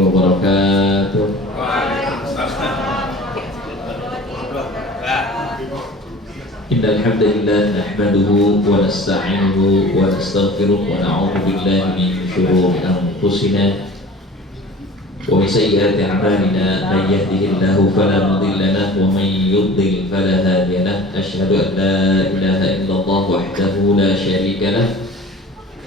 wabarakatuh. Innal hamdalillah nahmaduhu wa nasta'inuhu wa nastaghfiruh wa na'udzu billahi min shururi anfusina wa min sayyiati a'malina man yahdihillahu fala mudilla lahu wa man yudlil fala hadiya lahu asyhadu an la ilaha illallah wahdahu la syarika lahu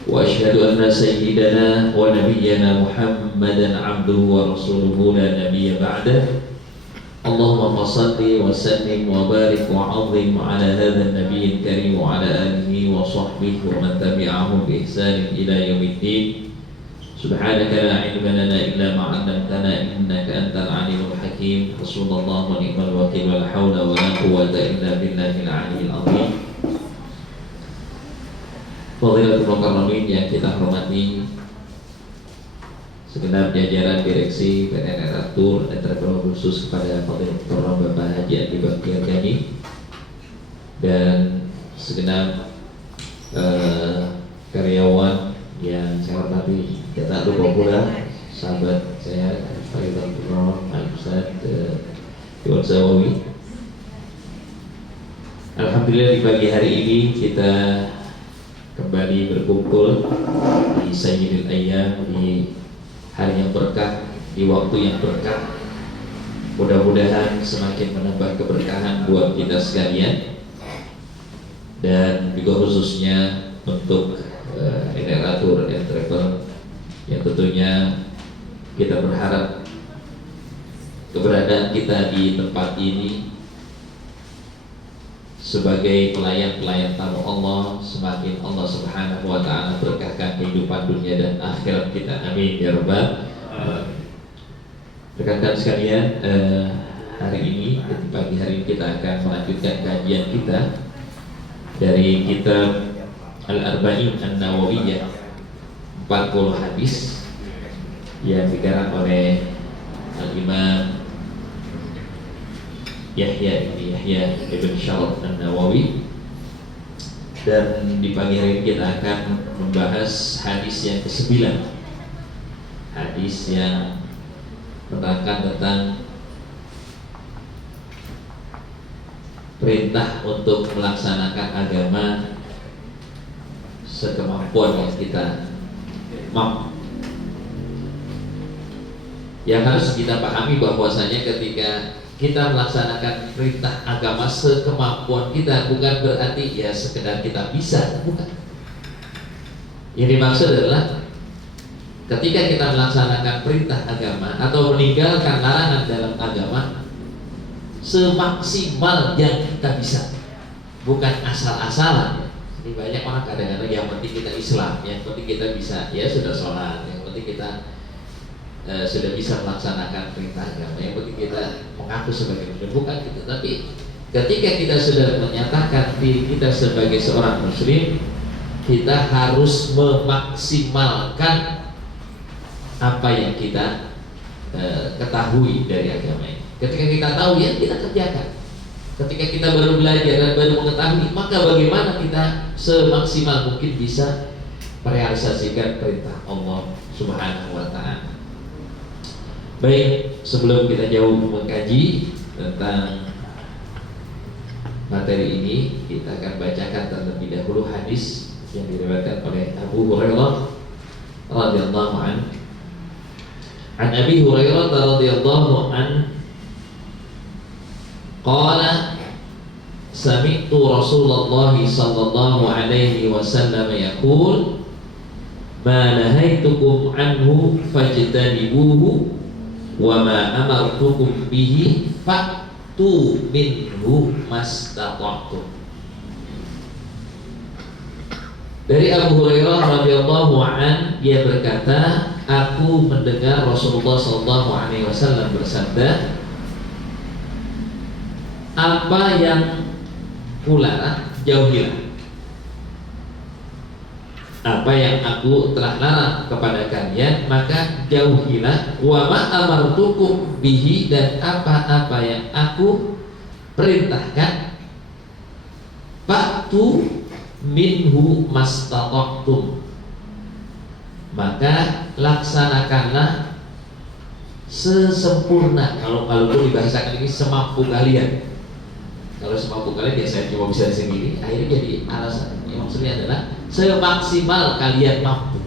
wa asyhadu anna sayyidana wa nabiyyana Muhammadan 'abduhu wa rasuluhu la nabiyya ba'dahu. Allahumma salli wa sallim wa barik wa 'azzim 'ala hadzal nabiyil karim wa 'ala alihi wa sahbihi wa man tabi'ahum bi ihsan ila yaumiddin. Subhanaka la 'ilma lana illa ma 'allamtana innaka antal 'alimul hakim. Hasbunallahu wa ni'mal wakeel wa la haula wa la quwwata illa billahil 'aliyyil 'azim. Fadilatul mukarramin yang kita hormati, segenap jajaran direksi PNN Aratur dan terima khusus kepada Fadilatul Bapak Haji Adi Baktiar Gani dan segenap karyawan yang saya hormati, tak lupa pula sahabat saya Fadilatul Al-Ustaz Iwan Zawawi. Alhamdulillah di pagi hari ini kita kembali berkumpul di Sayyidil Ayyam, di hari yang berkah, di waktu yang berkah. Mudah-mudahan semakin menambah keberkahan buat kita sekalian, dan juga khususnya untuk Aratur and Travel yang tentunya kita berharap keberadaan kita di tempat ini sebagai pelayan-pelayan tamu Allah, semakin Allah Subhanahu wa ta'ala berkahkan kehidupan dunia dan akhirat kita, amin ya rabbal alamin. Rekan-rekan sekalian, hari ini di pagi hari ini kita akan melanjutkan kajian kita dari kitab Al-Arba'in An-Nawawiyah, 40 hadis yang dikarang oleh Al-Imam Yahya ibn Syaraf An-Nawawi. Dan di pagi hari ini kita akan membahas hadis yang ke-9, hadis yang menerangkan tentang perintah untuk melaksanakan agama sekemampuan yang kita mampu. Yang harus kita pahami bahwasanya ketika kita melaksanakan perintah agama sekemampuan kita, bukan berarti ya sekedar kita bisa, bukan. Yang dimaksud adalah ketika kita melaksanakan perintah agama atau meninggalkan larangan dalam agama semaksimal yang kita bisa, bukan asal-asalan. Ini banyak orang kadang-kadang yang penting kita Islam, yang penting kita bisa, ya sudah sholat, yang penting kita sudah bisa melaksanakan perintah agama, yang penting kita mengaku sebagai muslim, bukan gitu. Tapi ketika kita sudah menyatakan diri kita sebagai seorang muslim, kita harus memaksimalkan apa yang kita ketahui dari agama ini. Ketika kita tahu, ya kita kerjakan. Ketika kita baru belajar dan baru mengetahui, maka bagaimana kita semaksimal mungkin bisa merealisasikan perintah Allah Subhanahu wa ta'ala. Baik, sebelum kita jauh mengkaji tentang materi ini, kita akan bacakan terlebih dahulu hadis yang diriwayatkan oleh Abu Hurairah radhiyallahu anhu. An Abi Hurairah radhiyallahu anhu qala sami'tu Rasulullah sallallahu alaihi wasallam yaqul ma nahaitukum anhu fajtanibuhu wa ma amartukum bihi fa'tu minhu mastata'tum. Dari Abu Hurairah radhiyallahu an, dia berkata, aku mendengar Rasulullah sallallahu alaihi wasallam bersabda, apa yang kularang jauhilah, apa yang aku telah larang kepada kalian maka jauhilah. Wa ma amartukum bihi, dan apa-apa yang aku perintahkan, fa'tu minhu mastata'tum, maka laksanakanlah sesempurna. Kalau pun dibahasakan ini semampu kalian. Kalau semampu kalian biasanya cuma bisa sendiri, akhirnya jadi alasan. Yang maksudnya adalah semaksimal kalian mampu.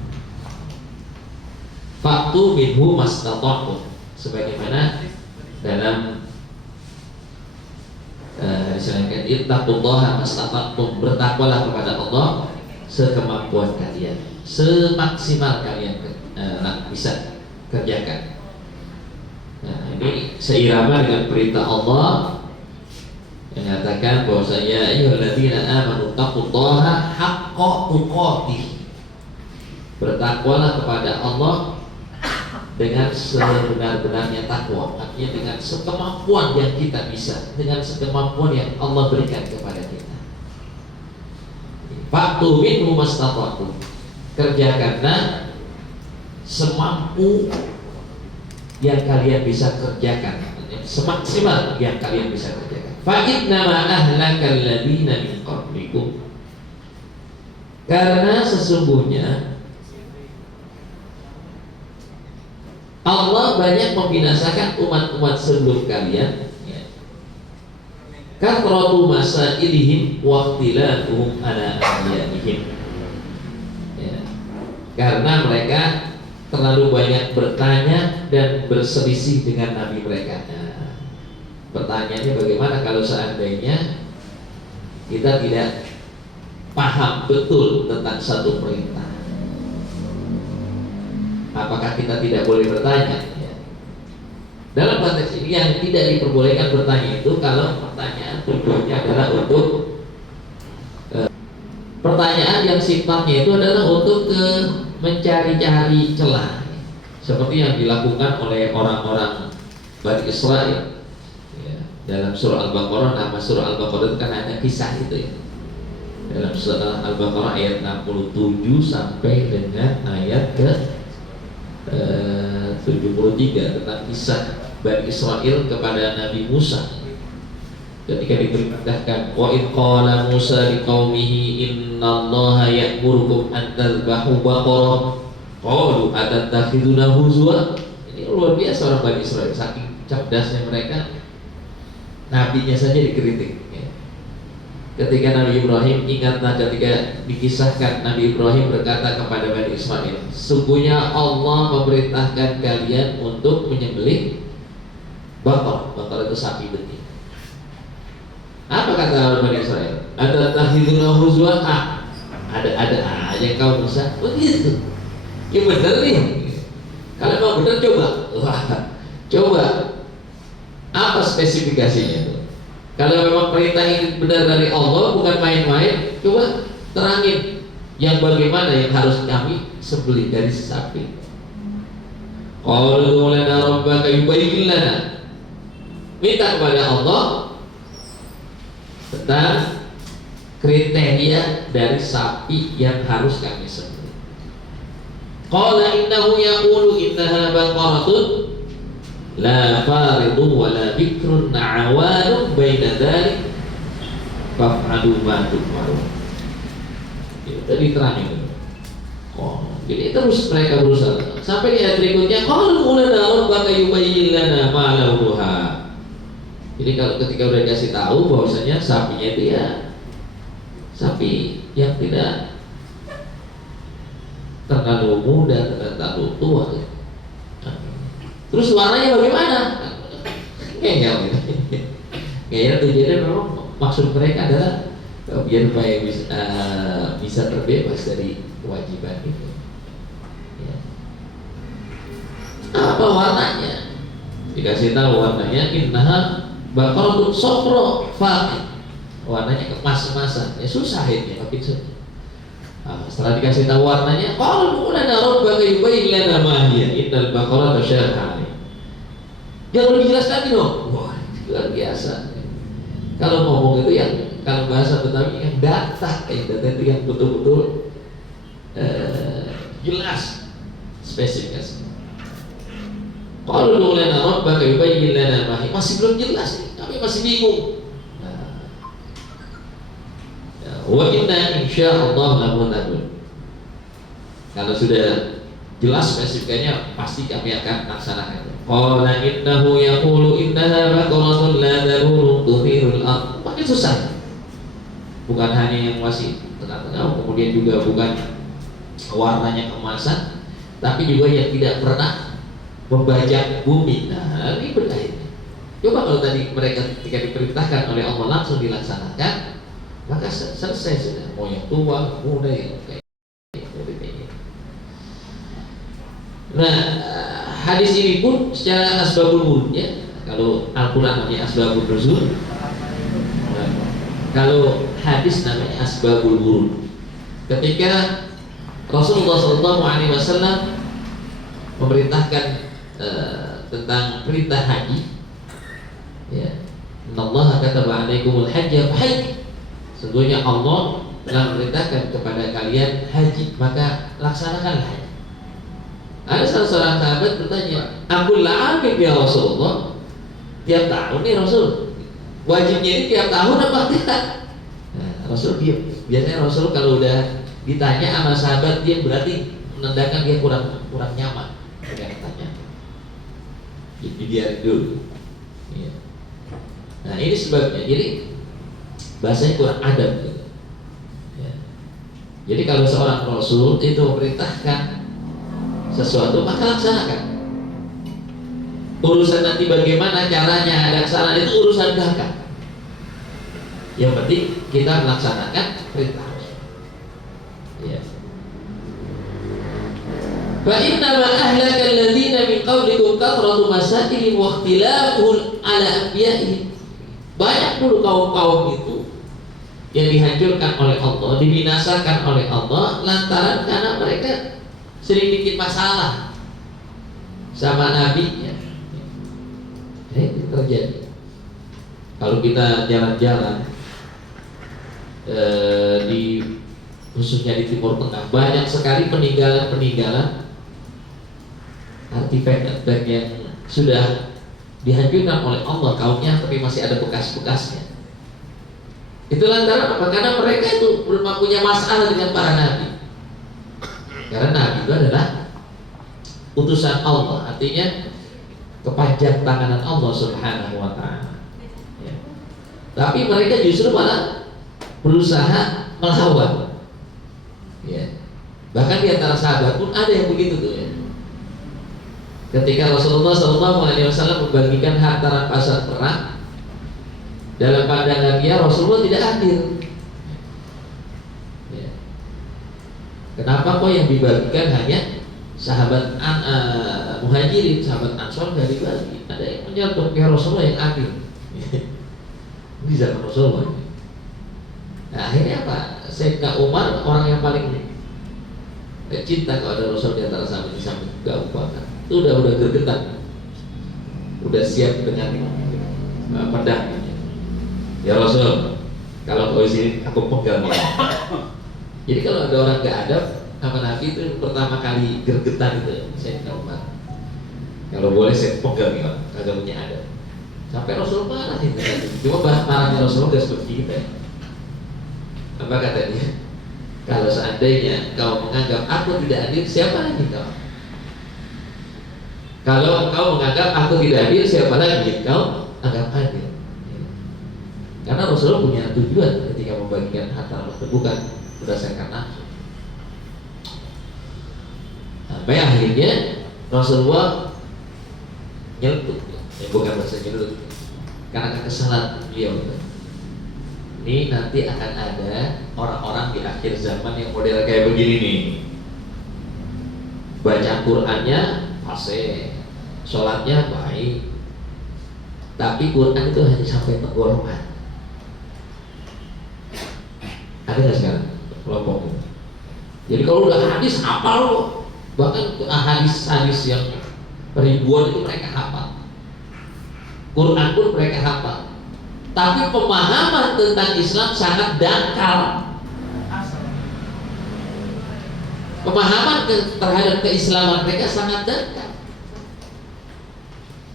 Faktu minhu mastata'tum, sebagaimana dalam disebutkan ittaqullaha mastata'tum, bertakwalah kepada Allah sekemampuan kalian, semaksimal kalian bisa kerjakan. Nah, ini seirama dengan perintah Allah yang mengatakan bahwasanya ayyuhalladzina amanu taqullaha haqqa tuqatih, bertakwalah kepada Allah dengan sebenar-benarnya takwa, artinya dengan sekemampuan yang kita bisa, dengan sekemampuan yang Allah berikan kepada kita. Faktu minhu mastata'tum, kerjakanlah semampu yang kalian bisa kerjakan, semaksimal yang kalian bisa kerjakan. Fa innama ahlakal ladzina min qablikum, karena sesungguhnya Allah banyak membinasakan umat-umat sebelum kalian, ya. Kathratu masailihim wa ikhtilafuhum ala anbiya'ihim, ya. Karena mereka terlalu banyak bertanya dan berselisih dengan nabi mereka. Nah, pertanyaannya bagaimana kalau seandainya kita tidak paham betul tentang satu perintah? Apakah kita tidak boleh bertanya? Ya. Dalam konteks ini yang tidak diperbolehkan bertanya itu kalau pertanyaan tujuannya adalah untuk pertanyaan yang sifatnya itu adalah untuk mencari-cari celah, seperti yang dilakukan oleh orang-orang Bani Israel. Ya. Dalam surah Al-Baqarah, nama surah Al-Baqarah itu kan ada kisah itu, ya. Dalam surah Al-Baqarah ayat 67 sampai dengan ayat ke 73 tentang kisah Bani Israel kepada Nabi Musa ketika diperintahkan, wa id qala Musa liqaumihi innallaha ya'murukum an tadhbahu baqarah qalu atattakhiduna huzwa. Ini luar biasa orang Bani Israel, saking cerdasnya mereka, nabinya saja dikritik. Ketika Nabi Ibrahim, ingatlah ketika dikisahkan Nabi Ibrahim berkata kepada Bani Israel, sungguhnya Allah memerintahkan kalian untuk menyembelih bakar. Bakar itu sapi betina. Apa kata orang Bani Israel? Ada tahiduna huzwa, ada aja kau bisa begitu. Ya benar nih. Kalau mau benar coba. Wah, coba. Apa spesifikasinya itu? Kalau memang perintah ini benar dari Allah, bukan main-main, coba terangin yang bagaimana yang harus kami sembelih dari sapi. Qalu lana rabbaka yubayyin lana, minta kepada Allah tentang kriteria dari sapi yang harus kami sembelih. Qala innahu yaqulu innaha baqaratun la faridun wa la bikrun na'awanun baina dzalik faf'alu ma tu'marun. Itu diterangin. Oh, jadi terus mereka berusaha sampai di ayat berikutnya, qalu lana rabbaka yubayyin lana ma launuha. Jadi kalau ketika udah dikasih tahu bahwasanya sapinya itu ya sapi yang tidak terlalu muda, terlalu tua. Terus warnanya bagaimana? Kayaknya tujuannya memang maksud mereka adalah biar supaya bisa terbebas dari kewajiban itu. Ya. Apa warnanya? Dikasih tahu warnanya, innaha baqaratun safra faqih. Warnanya kemas-kemasan. Ya susah ini, makin susah. Setelah dikasih tahu warnanya, qalu lana rabbaka yubayyin lana ma hiya innal baqarata syar'an. Yang lebih jelas lagi dong. Wah, luar biasa. Kalau ngomong itu yang kalau bahasa Betawi yang data, data itu yang betul-betul jelas spesifikasi. Qalu lana rabbaka yubayyin lana ma hiya, masih belum jelas nih, kami masih bingung. Wa inna insyaallah lamuhtadun. Kalau sudah jelas spesifikasinya pasti kami akan laksanakan. Qala innahu yaqulu innaha baqaratun la dharurun tuthirul ardh. Makin susah. Bukan hanya yang masih tengah-tengah, kemudian juga bukan warnanya kemasan, tapi juga yang tidak pernah membajak bumi. Nah, ini berbeda. Coba kalau tadi mereka ketika diperintahkan oleh Allah langsung dilaksanakan, maka selesai sudah. Mau yang tua, muda, yang kayak gitu. Nah, hadis ini pun secara asbabul wurudnya, kalau Al-Quran namanya asbabul nuzul, kalau hadis namanya asbabul wurud. Ketika Rasulullah SAW memerintahkan tentang perintah haji, ya, Innallaha kataba alaikumul hajja fahajj. Sesungguhnya Allah telah memerintahkan kepada kalian haji, maka laksanakanlah haji. Ada salah seorang sahabat bertanya, "Aku la'amil ya Rasulullah?" Tiap tahun nih Rasul, wajibnya ini tiap tahun apa tidak? Nah, Rasul diam. Biasanya Rasul kalau udah ditanya sama sahabat, dia berarti menandakan dia kurang nyaman dengan tanya. Jadi biarin dulu. Ya. Nah, ini sebabnya. Jadi bahasanya kurang adab gitu. Ya. Jadi kalau seorang Rasul itu memerintahkan sesuatu, maka laksanakan. Urusan nanti bagaimana caranya laksanakan itu urusan belakang. Yang penting kita melaksanakan perintah. Ya. Fa inna ma ahlaka alladziina min qablikum kathratu masailin wa ikhtilafuhum ala anbiya'ihim. Banyak dulu kaum-kaum itu yang dihancurkan oleh Allah, dibinasakan oleh Allah lantaran karena mereka sering bikin masalah sama nabinya. Itu terjadi. Kalau kita jalan-jalan di khususnya di Timur Tengah, banyak sekali peninggalan-peninggalan artefak yang sudah dihancurkan oleh Allah kaumnya, tapi masih ada bekas-bekasnya. Itu lantaran apa? Karena mereka itu belum punya masalah dengan para nabi. Karena nabi itu adalah utusan Allah, artinya kepanjang tanganan Allah Subhanahu wa ta'ala. Ya. Tapi mereka justru malah berusaha melawan. Ya. Bahkan di antara sahabat pun ada yang begitu tuh ya. Ketika Rasulullah SAW membagikan harta rampasan perang, dalam pandangan dia Rasulullah tidak adil. Ya. Kenapa kok yang dibagikan hanya sahabat muhajirin, sahabat ansor nggak dibagi? Ada yang menyatakan ya Rasulullah yang adil. Ini zaman Rasulullah. Nah akhirnya apa? Sayyidina Umar orang yang paling cinta kalau ada Rasul di antara sahabat di samping Abu Bakar, itu udah gergetan, udah siap dengan pedang. Ya Rasul, kalau kau sini aku pegang ya. Jadi kalau ada orang nggak adab sama Nabi itu pertama kali gergetan itu Sayyidina Umar. Kalau boleh saya pegang ya, kagak punya adab. Sampai Rasul marah itu. Cuma marahnya Rasul nggak seperti kita. Apa kata dia? Kalau seandainya kau menganggap aku tidak adil, siapa lagi kau? Kalau kau menganggap aku tidak adil, siapa lagi kau anggap adil? Karena Rasulullah punya tujuan ketika membagikan harta Allah, bukan berdasarkan nafsu. Sampai akhirnya Rasulullah nyelutut, bukan bahasa nyelutut, karena kesalahan beliau. Ini nanti akan ada orang-orang di akhir zaman yang model kayak begini nih. Baca Qurannya fase, sholatnya baik, tapi Quran itu hanya sampai tenggorokan. Ada nggak sekarang kelompok? Jadi kalau udah hadis hafal loh, bahkan hadis-hadis yang ribuan itu mereka hafal. Quran pun mereka hafal. Tapi pemahaman tentang Islam sangat dangkal. Pemahaman terhadap keislaman mereka sangat dangkal.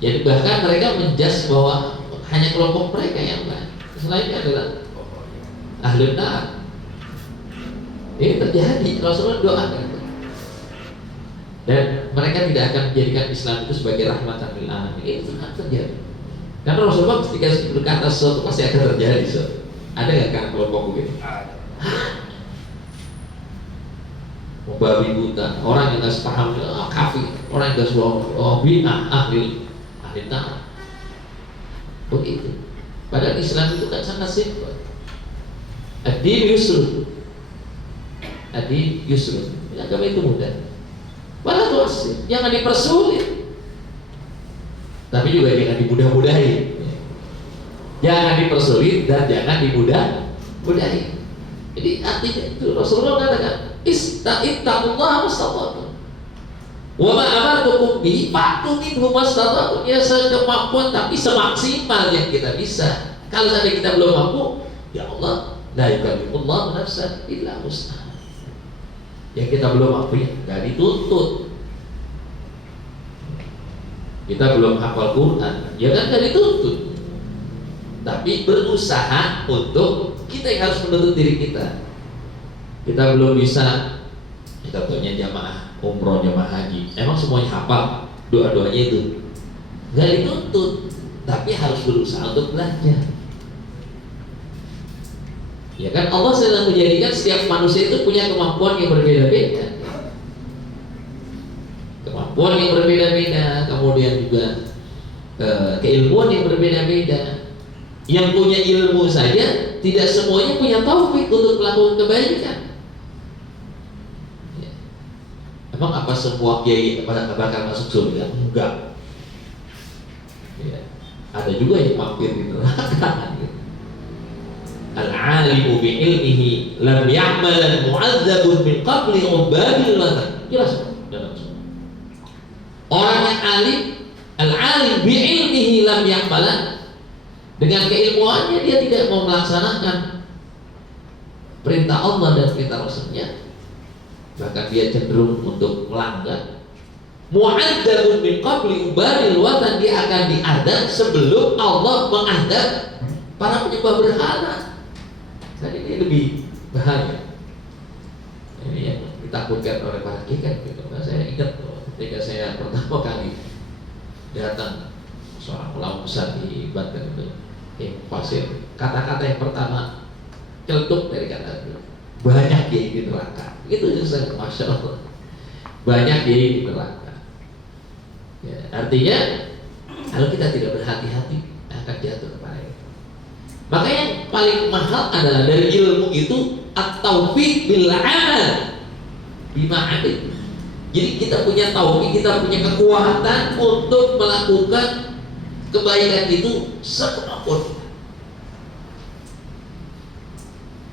Jadi bahkan mereka menjudge bahwa hanya kelompok mereka yang lain, selainnya adalah ahlul nar. Ini terjadi, Rasulullah doakan. Dan mereka tidak akan menjadikan Islam itu sebagai rahmatan lil alamin. Itu akan terjadi. Karena Rasulullah ketika berkata sesuatu pasti akan terjadi. Ada nggak kan kelompok begitu? Membabi buta, orang yang nggak sepaham, kafir, orang yang nggak suka, bid'ah, ahli taat. Begitu. Padahal Islam itu kan sangat simpel. Ad-din yusrun. Ad-din yusrun. Agama itu mudah. Wala tu'assir, jangan dipersulit. Tapi juga jangan dimudah-mudahi. Jangan dipersulit dan jangan dimudah-mudahi. Jadi artinya itu Rasulullah katakan, ittaqullaha mastata'tum. Wa ma amartukum bihi fa'tu minhu mastata'tum. Ya sekemampuan tapi semaksimal yang kita bisa. Kalau sampai kita belum mampu, ya Allah, la yukallifullahu nafsan illa wus'aha. Yang kita belum mampu ya nggak dituntut. Kita belum hafal Quran, ya kan nggak dituntut. Tapi berusaha untuk kita yang harus menuntut diri kita. Kita belum bisa, kita punya jamaah umroh, jamaah haji. Emang semuanya hafal doa-doanya itu? Nggak dituntut, tapi harus berusaha untuk belajar. Ya kan Allah sedang menjadikan setiap manusia itu punya kemampuan yang berbeda-beda. Kemampuan yang berbeda-beda, kemudian juga keilmuan yang berbeda-beda. Yang punya ilmu saja tidak semuanya punya taufik untuk melakukan kebaikan. Ya. Emang apa semua kiai bakal masuk surga? Enggak. Ya. Ada juga yang mampir di neraka. Al-alimu bi'ilmihi lam ya'malan mu'adzabun min qabli ubabil watan. Jelas dalam surah. Orang yang alim, al-alim bi'ilmihi lam ya'malan, dengan keilmuannya dia tidak mau melaksanakan perintah Allah dan perintah Rasulnya, bahkan dia cenderung untuk melanggar. Mu'adzabun min qabli ubabil watan, dia akan diadab sebelum Allah mengadab para penyembah berhala. Dan ini lebih bahaya. Ini yang ditakutkan oleh para kiai gitu. Nah, saya ingat ketika saya pertama kali datang seorang ulama besar di Banten itu, pasir, kata-kata yang pertama celetuk dari kata itu, banyak kiai di neraka. Itu saya, masya Allah, banyak kiai di neraka. Ya, artinya kalau kita tidak berhati-hati akan jatuh kepada itu. Maka yang paling mahal adalah dari ilmu itu at-taufiq bil amal bima adil. Jadi kita punya taufik, kita punya kekuatan untuk melakukan kebaikan itu sekemampuan.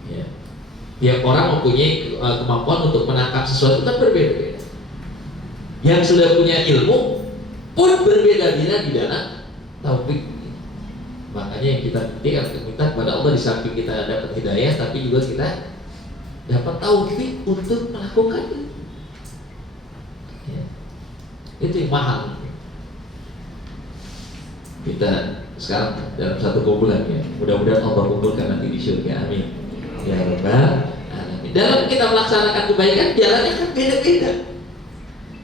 Ya. Tiap orang mempunyai kemampuan untuk menangkap sesuatu kan berbeda-beda. Yang sudah punya ilmu pun berbeda-beda di dalam taufik. Makanya yang kita minta kepada Allah, di samping kita dapat hidayah, tapi juga kita dapat taufik untuk melakukannya. Ya. Itu yang mahal. Kita sekarang dalam satu kumpulan ya, mudah-mudahan Allah kumpulkan nanti di surga, amin. Ya Rabbal alamin. Dalam kita melaksanakan kebaikan, jalannya kan beda-beda.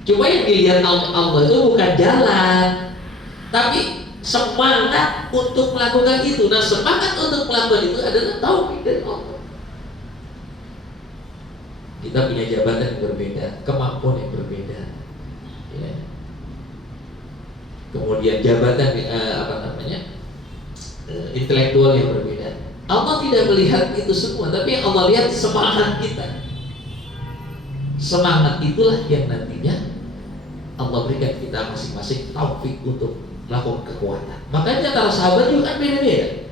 Cuma yang dilihat Allah itu bukan jalan, tapi semangat untuk melakukan itu. Nah, semangat untuk melakukan itu adalah taufik dari Allah. Kita punya jabatan yang berbeda, kemampuan yang berbeda. Ya. Kemudian jabatan intelektual yang berbeda. Allah tidak melihat itu semua, tapi yang Allah lihat semangat kita. Semangat itulah yang nantinya Allah berikan kita masing-masing taufik untuk melakukan kekuatan. Makanya antara sahabat juga kan beda-beda.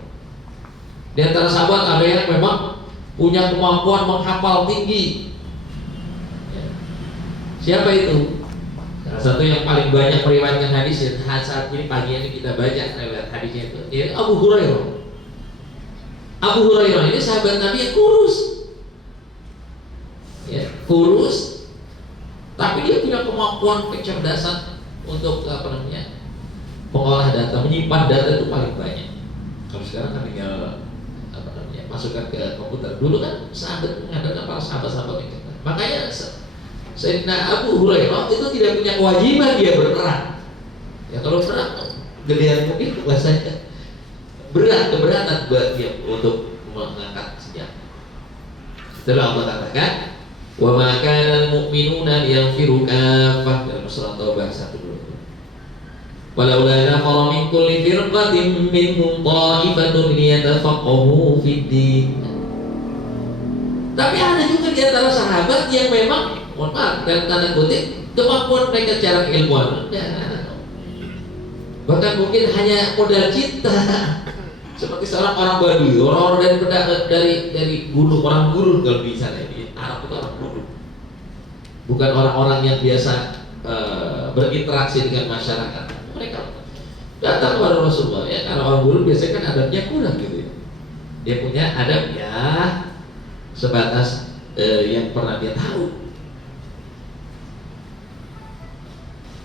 Di antara sahabat ada yang memang punya kemampuan menghafal tinggi. Ya. Siapa itu? Salah satu yang paling banyak meriwayatkan hadis ya, saat ini pagi ini kita baca lewat hadisnya itu, ya, Abu Hurairah. Abu Hurairah ini sahabat Nabi yang kurus, ya, kurus, tapi dia punya kemampuan kecerdasan untuk pengolah data, menyimpan data itu paling banyak. Kalau sekarang kan tinggal masukkan ke komputer. Dulu kan sahabat mengandalkan para sahabat-sahabat yang cerdas. Makanya Sayyidina Abu Hurairah itu tidak punya kewajiban dia berperang. Ya kalau perang gedean mungkin bahasanya keberatan buat dia untuk mengangkat senjata. Setelah Allah katakan, wa ma kana al-mu'minuna liyanfiru kaffah dalam surah Taubah 1:20. Walaula nafara min kulli firqatin minhum ta'ifatun liyatafaqahu fid din. Tapi ada juga di antara sahabat yang memang, mohon maaf dan tanda kutip, kemampuan mereka secara keilmuan bahkan mungkin hanya modal cinta. Seperti seorang orang Badui, orang-orang dari gunung, orang gurun kalau di sana ini Arab itu orang gurun, bukan orang-orang yang biasa berinteraksi dengan masyarakat. Mereka datang kepada Rasulullah ya, karena orang gurun biasanya kan adabnya kurang gitu ya. Dia punya adab ya sebatas yang pernah dia tahu.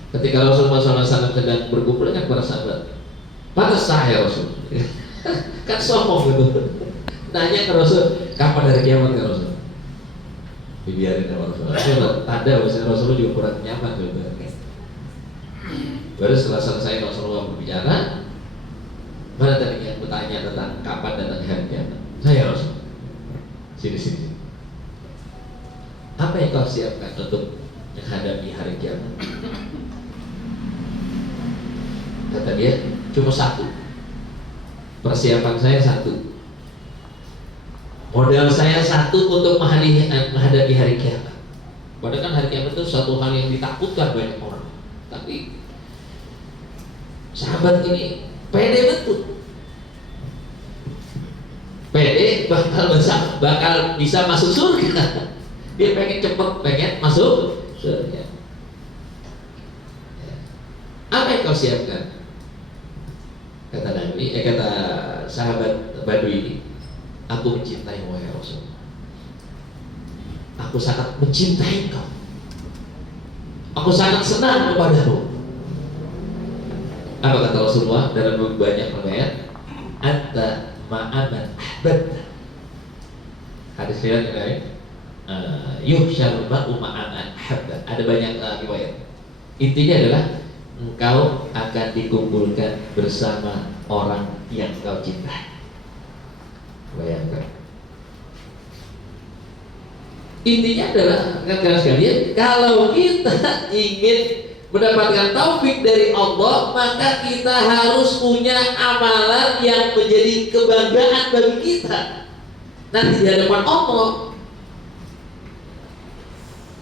Ketika Rasulullah SAW sedang berkumpul dengan para sahabat, pantas saya Rasul. Kan sombong gitu. Nanya ke Rasul, kapan dari kiamat ya Rasul? Dibiarin sama Rasul. Ada bahasa Rasulullah juga kurang nyaman gitu. Baru setelah selesai Rasulullah berbicara, mana tadi yang bertanya tentang kapan datang hari kiamat? Saya Rasul. Sini. Apa yang kau siapkan untuk menghadapi hari kiamat? Kata dia, cuma satu. Persiapan saya satu. Modal saya satu untuk menghadapi hari kiamat. Padahal kan hari kiamat itu suatu hal yang ditakutkan banyak orang. Tapi sahabat ini pede betul. Pede bakal bisa masuk surga. Dia pengen cepet, pengen masuk surga. Apa yang kau siapkan? Kata Nabi, kata sahabat Badui ini, aku mencintai wahai Rasul. Aku sangat mencintai kau. Aku sangat senang kepadamu. Apa kata Rasulullah dalam banyak riwayat? Anta ma'aman ahbabta. Hadis riwayat lain, yuhsyarul mar'u ma'aman ahbabta. Ada banyak riwayat. Intinya adalah engkau akan dikumpulkan bersama orang yang kau cintai. Bayangkan. Intinya adalah rekan-rekan sekalian, kalau kita ingin mendapatkan taufik dari Allah, maka kita harus punya amalan yang menjadi kebanggaan bagi kita nanti di hadapan Allah.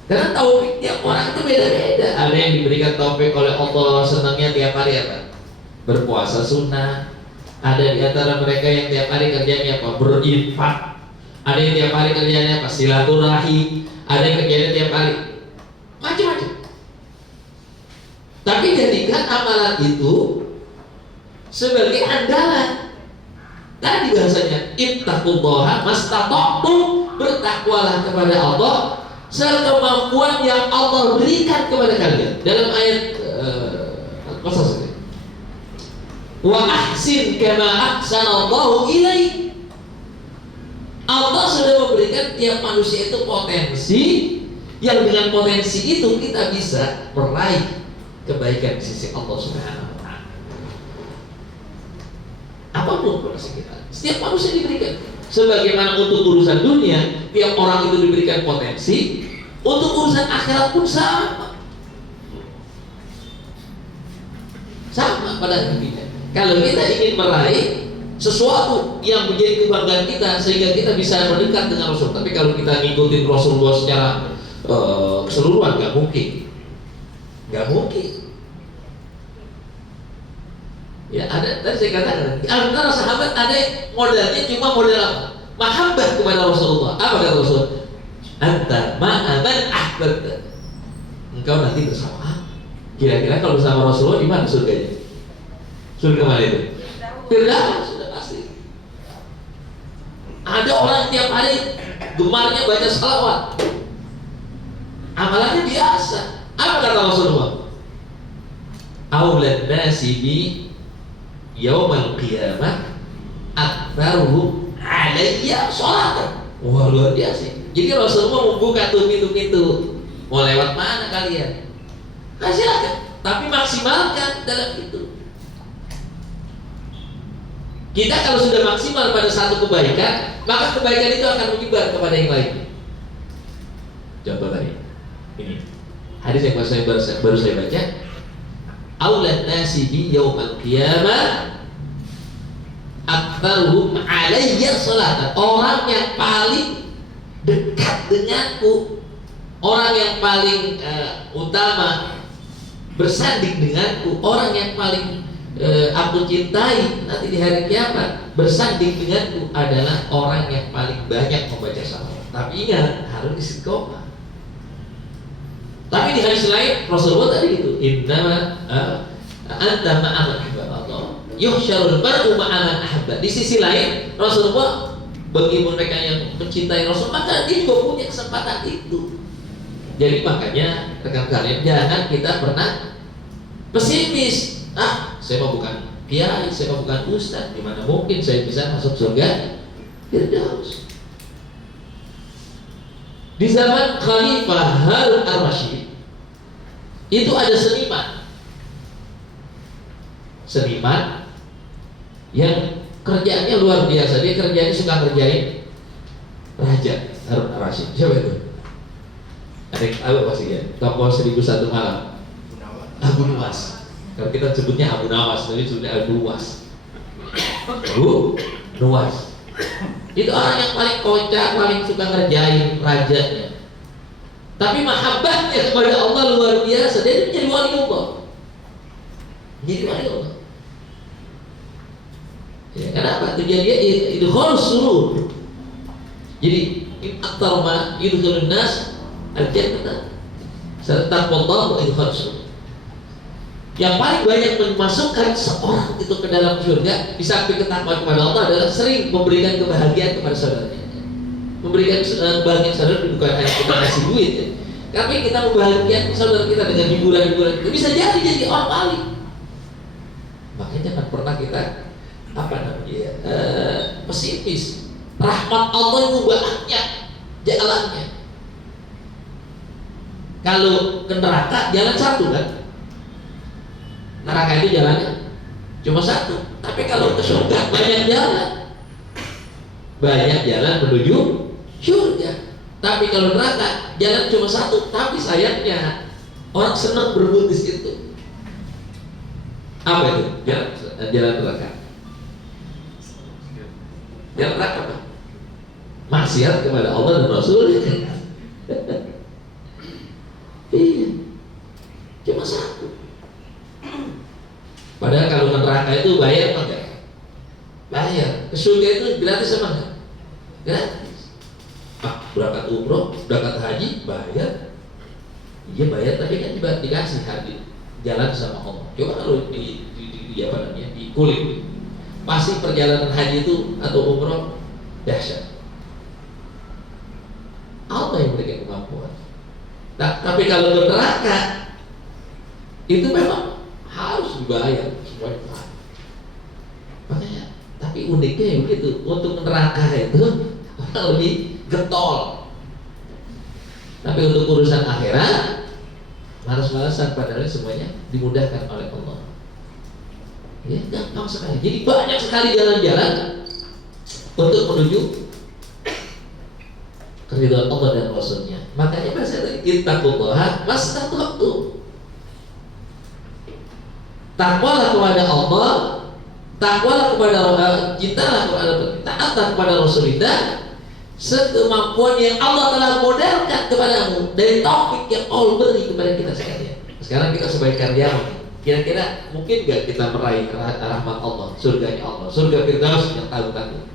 Karena taufik tiap orang itu beda-beda. Ada yang diberikan taufik oleh Allah senangnya tiap hari apa? Berpuasa sunnah. Ada di antara mereka yang tiap hari kerjanya apa? Berinfak. Ada yang tiap hari kerjanya apa? Silaturahmi. Ada yang kerjanya tiap hari macam-macam. Tapi jadikan amalan itu sebagai andalan. Tadi bahasanya ittaqullaha mastata'tum, bertakwalah kepada Allah sekemampuan yang Allah berikan kepada kalian. Dalam ayat Qasas ini, wa ahsin kama ahsanallahu ilaik. Allah sudah memberikan tiap manusia itu potensi, yang dengan potensi itu kita bisa meraih kebaikan di sisi Allah Subhanahu wa ta'ala. Apapun potensi kita, setiap manusia diberikan. Sebagaimana untuk urusan dunia, tiap orang itu diberikan potensi, untuk urusan akhirat pun sama. Sama pada intinya. Kalau kita ingin meraih sesuatu yang menjadi kebanggaan kita, sehingga kita bisa mendekat dengan Rasul. Tapi kalau kita ngikutin Rasulullah secara keseluruhan, nggak mungkin. Ya ada, tadi saya katakan, antara sahabat ada yang modalnya cuma modal apa? Mahabbah kepada Rasulullah. Apa kata Rasul? Anta ma'aman ahbabta. Engkau nanti bersama. Kira-kira kalau bersama Rasulullah di mana surganya? Surga mana itu? Firdaus, sudah pasti. Ada orang tiap hari gemarnya baca salawat. Amalannya biasa. Apa kata Rasulullah? Aulad nasi bi yaumal qiyamah aktsaruhum alayya sholatan. Wah, luar biasa. Jadi Rasulullah membuka tuh pintu-pintu Mau lewat mana kalian? Nah, silakan, tapi maksimalkan dalam itu. Kita kalau sudah maksimal pada satu kebaikan, maka kebaikan itu akan menyebar kepada yang lain. Contoh tadi, ini hadis yang baru saya baca. Aulan nasi bi yaumal qiyamah aktsaruhum alayya salatan. Orang yang paling dekat denganku, orang yang paling utama bersanding denganku, orang yang paling aku cintai nanti di hari kiamat bersanding denganku adalah orang yang paling banyak membaca salawat. Tapi ingat, harus istiqomah. Tapi di hadis lain Rasulullah tadi itu innama anta ma'aman ahbab Allah yuhsyarul mar'u ma'aman ahbab. Di sisi lain Rasulullah bagi mereka yang mencintai Rasul, maka dia juga punya kesempatan itu. Jadi makanya rekan kalian, jangan kita pernah pesimis. Saya mau bukan kiai, saya mau bukan ustaz, gimana mungkin saya bisa masuk surga Firdaus. Di zaman Khalifah Harun ar-Rasyid itu ada seniman yang kerjaannya luar biasa. Dia kerjanya suka ngerjain raja. Harun ar-Rasyid siapa itu? Ada yang tahu pasti ya? Tokoh 1001 malam, Abu Nuwas. Kalau kita sebutnya Abu Nawas, tapi sebutnya Abu Nuwas. Abu Nuwas itu orang yang paling kocak, paling suka ngerjain rajanya. Tapi mahabbahnya kepada Allah luar biasa. Dia menjadi wali Allah. Menjadi wali Allah. Ya, kenapa? Tujuan dia idkhal surur. Jadi aktar ma yudkhulun nas al-jannah. Serta Allah wa idkhal surur. Yang paling banyak memasukkan seorang itu ke dalam surga di samping ketakwaan kepada Allah adalah sering memberikan kebahagiaan kepada saudaranya. Memberikan kebahagiaan saudara bukan hanya kita kasih duit ya, tapi kita membahagiakan saudara kita dengan hiburan-hiburan itu bisa jadi orang paling. Makanya jangan pernah kita pesimis. Rahmat Allah itu banyak jalannya. Kalau ke neraka jalan satu kan? Neraka itu jalannya cuma satu. Tapi kalau ke surga banyak jalan. Banyak jalan menuju surga. Tapi kalau neraka jalan cuma satu. Tapi sayangnya orang senang berebut di situ. Apa itu? Jalan neraka. Jalan neraka apa? Maksiat kepada Allah dan Rasul. Iya. Cuma satu. Padahal kalau ke neraka itu bayar apa enggak? Bayar. Ke surga itu gratis apa enggak? Gratis. Berangkat umroh, berangkat haji, bayar. Iya bayar, tapi kan juga dikasih hadir jalan sama Allah. Coba kalau di kulit, pasti perjalanan haji itu atau umroh dahsyat. Allah yang memberikan kemampuan. Nah, tapi kalau ke neraka itu memang harus dibayar semuanya. Makanya, tapi uniknya begitu. Untuk neraka itu orang lebih getol. Tapi untuk urusan akhirat malas-malasan, padahal semuanya dimudahkan oleh Allah. Ya, gampang sekali. Jadi banyak sekali jalan-jalan untuk menuju keridhaan Allah dan Rasulnya. Makanya bahasa tadi ittaqullaha mastata'tum. Takwalah kepada Allah, takwalah kepada Allah, cintalah kepada Allah, taatlah kepada Rasulullah sekemampuan yang Allah telah modelkan kepadamu dari taufik yang Allah beri kepada kita sekalian. Sekarang kita sebagai karyawan, kira-kira mungkin gak kita meraih rahmat Allah, surganya Allah, surga Firdaus yang tanggung-tanggung?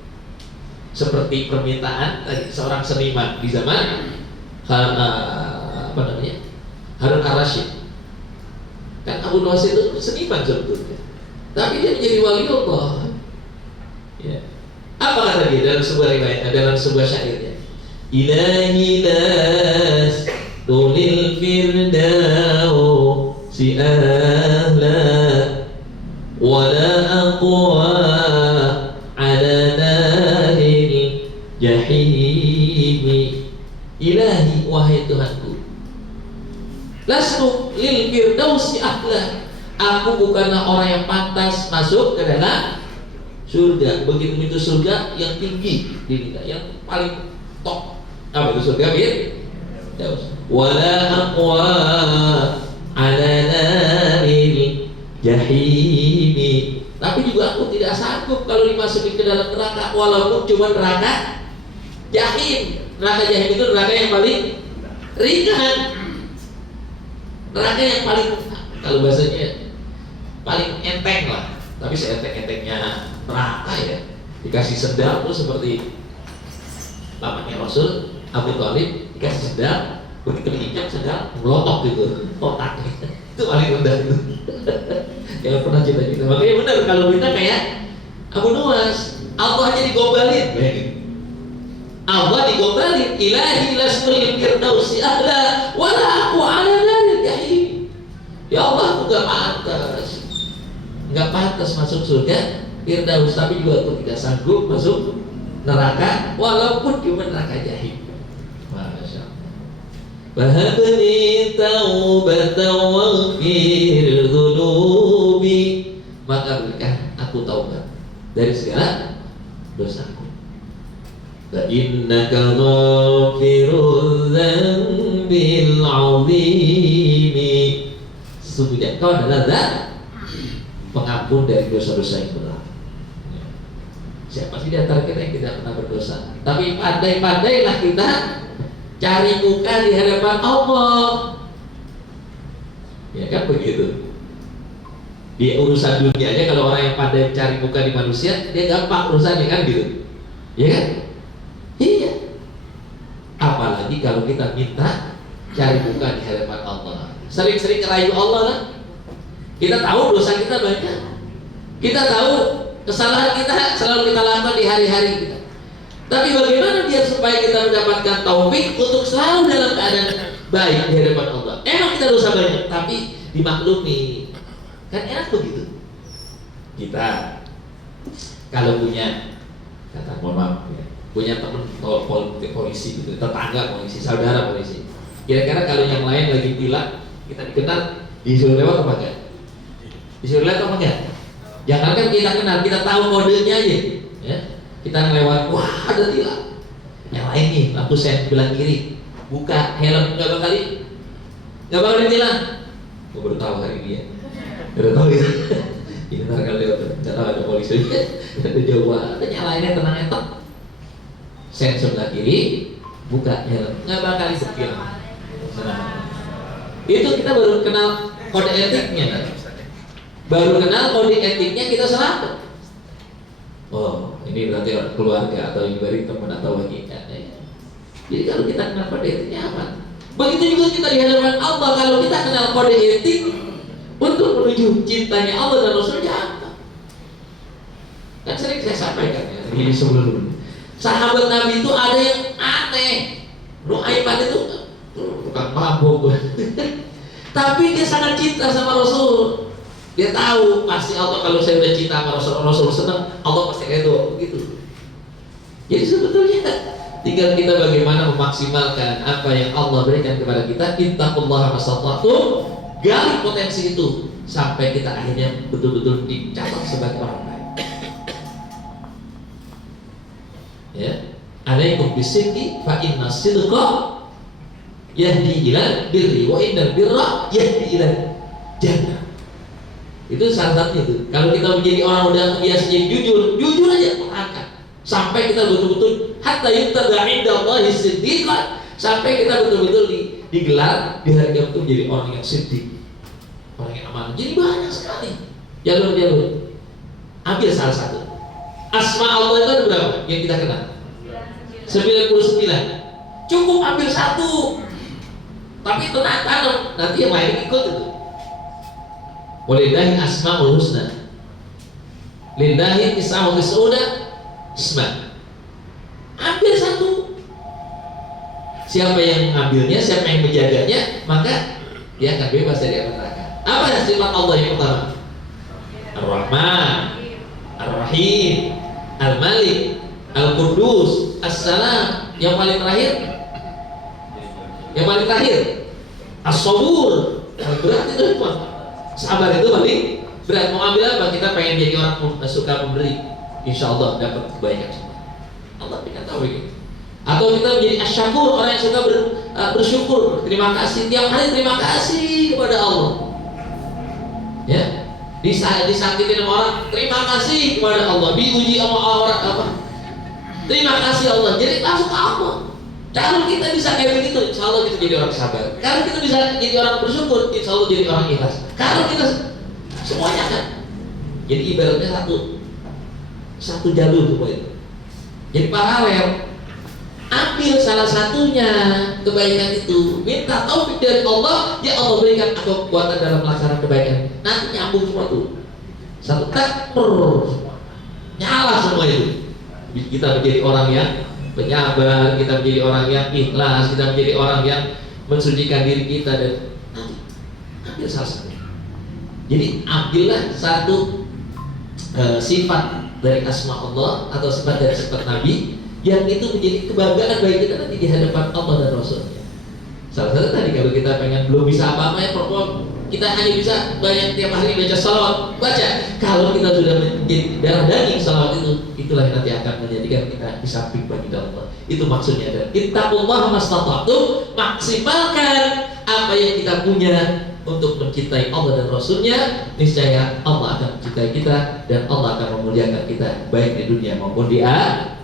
Seperti permintaan tadi seorang seniman di zaman Harun ar-Rasyid. Kan Abu Nuwas itu seniman sebetulnya, tapi dia menjadi wali Allah. Ya. Apa kata dia dalam sebuah riwayat, dalam sebuah syairnya? Ilahi las tulil firdaus si ahla wala aqwa ala naril jahimi. Ilahi, wahai Tuhanku, lil firdausi ahla. Aku bukanlah orang yang pantas masuk ke dalam surga. Begitu itu surga yang tinggi di dunia, yang paling top. Apa itu surga? Firdaus. Wala aqwa ala naril jahimi. Tapi juga aku tidak sanggup kalau dimasukin ke dalam neraka, walaupun cuma neraka jahim. Neraka jahim itu neraka yang paling ringan, neraka yang paling, kalau bahasanya paling enteng lah. Tapi seenteng-entengnya neraka ya, dikasih sendal tuh seperti pamannya Rasul Abu Thalib, dikasih sendal, begitu diinjak sendal melotok gitu otaknya. Itu paling rendah itu. Yang pernah cita-cita. Makanya benar kalau kita kayak Abu Nuwas, Allah aja digombalin. Allah digombalin, ilahi lasnul firdausi ahla wala aku ala naril jahim. Ya Allah, aku gak pantas masuk surga Firdaus, tapi juga aku tidak sanggup masuk neraka walaupun cuma neraka jahim. Masya Allah. Wahabni taubatan waghfir dhunubi, maka berikan aku taubat dari segala dosaku. Fa innaka ghafirudz dzambil 'azimi. Sesungguhnya Kau adalah Zat pengampun dari dosa-dosa yang berat. Siapa sih di antara kita yang tidak pernah berdosa? Tapi pandai-pandailah kita cari muka di hadapan Allah. Ya kan begitu. Di urusan dunia aja kalau orang yang pandai cari muka di manusia, dia gampang urusannya kan gitu. Ya kan? Iya. Apalagi kalau kita minta cari muka di hadapan Allah. Sering-sering ngerayu Allah kan? Kita tahu dosa kita banyak. Kita tahu kesalahan kita selalu kita lakukan di hari-hari kita. Tapi bagaimana dia supaya kita mendapatkan taufik untuk selalu dalam keadaan baik di hadapan Allah? Emang kita dosa banyak, tapi dimaklumi. Kan enak begitu. Kita kalau punya, kata mohon maaf ya, punya teman polisi gitu, tetangga polisi, saudara polisi. Kira-kira kalau yang lain lagi tilang, kita dikenal, disuruh lewat apa enggak? Disuruh lewat apa enggak? Jangan kan kita kenal, kita tahu kodenya aja, ya. Kita lewat, wah ada tilang. Yang lain nih, lampu sen sebelah kiri, buka helm nggak bakal ditilang. Gue baru tahu hari ini ya. Baru tahu ya. Ini ntar kalau nggak tahu ada polisi, ada Jawa, ada nyalainnya tenang etok. Sen sebelah kiri, buka helm, nggak bakal ditilang. Itu kita baru kenal kode etiknya kan? Baru kenal kode etiknya kita selamat. Oh, ini berarti orang keluarga atau ibarat teman atau hakikat ya. Jadi kalau kita kenal kode etiknya aman. Begitu juga kita di hadapan Allah, kalau kita kenal kode etik untuk menuju cintanya Allah dan Rasulnya apa? Kan sering saya sampaikan ya, ini sebelum sahabat Nabi itu ada yang aneh. Nuaiman itu bukan mabuk, tapi dia sangat cinta sama Rasul. Dia tahu pasti Allah, kalau saya udah cinta sama Rasul, Rasul senang, Allah pasti ridho gitu. Jadi sebetulnya tinggal kita bagaimana memaksimalkan apa yang Allah berikan kepada kita. Ittaqullaha mastata'tum, gali potensi itu sampai kita akhirnya betul-betul dicatat sebagai orang baik. Ya, alaikum bisidqi fa inna sidqa yahdi ilal birri wa innal birra yahdi ilal jannah. Itu salah satunya itu. Kalau kita menjadi orang udah biasanya jujur aja perangkat. Sampai kita betul-betul hatta yuttaba indallahi siddiqan, sampai kita betul-betul digelar di hari kiamat itu menjadi orang yang siddiq, orang yang amanah. Jadi banyak sekali jalur-jalur. Ambil salah satu. Asma Allah itu ada berapa yang kita kenal? 99. Cukup ambil satu. Tapi tenang, nanti yang lain ikut itu. Walillahi asmaul husna, lillahi tis'atul tis'una isma. Ambil satu. Siapa yang mengambilnya, siapa yang menjaganya, maka dia akan bebas dari api neraka. Apa sifat Allah yang pertama? Ar-Rahman, Ar-Rahim, Al-Malik, Al-Qudus, As-Salam. Yang paling terakhir, As-Sabur. Berat itu semua. Sabar itu paling berat. Mau ambil apa? Kita pengen jadi orang suka memberi, insya Allah dapat kebaikan semua. Allah ingin tahu ini. Atau kita menjadi asyakur, orang yang suka bersyukur, terima kasih tiap hari, terima kasih kepada Allah. Ya, disakitin sama orang, terima kasih kepada Allah. Diuji sama orang apa? Terima kasih Allah. Jadi langsung ke Allah. Kalau kita bisa kayak begitu, insya Allah kita jadi orang sabar. Kalau kita bisa jadi orang bersyukur, insya Allah jadi orang ikhlas. Kalau kita semuanya kan, jadi ibaratnya satu jalur semua itu. Jadi paralel. Ambil salah satunya kebaikan itu, minta taufik dari Allah, ya Allah berikan aku kekuatan dalam melaksanakan kebaikan. Nanti nyambung semua tuh. Satu takbir, nyala semua itu. Kita menjadi orang yang penyabar, kita menjadi orang yang ikhlas, kita menjadi orang yang mensucikan diri kita, dan nanti ambil salah satu. Jadi ambillah satu sifat dari asma Allah atau sifat dari sifat Nabi yang itu menjadi kebanggaan bagi kita nanti di hadapan Allah dan Rasulnya. Salah satu tadi, kalau kita pengen belum bisa apa-apa ya, pokoknya kita hanya bisa banyak tiap hari baca salawat, baca. Kalau kita sudah menjadi darah daging salawat itu, itulah yang nanti akan menjadikan kita di samping bagi Allah. Itu maksudnya. Dan ittaqullaha mastata'tum, maksimalkan apa yang kita punya untuk mencintai Allah dan Rasulnya. Niscaya Allah akan mencintai kita dan Allah akan memuliakan kita baik di dunia maupun di akhirat.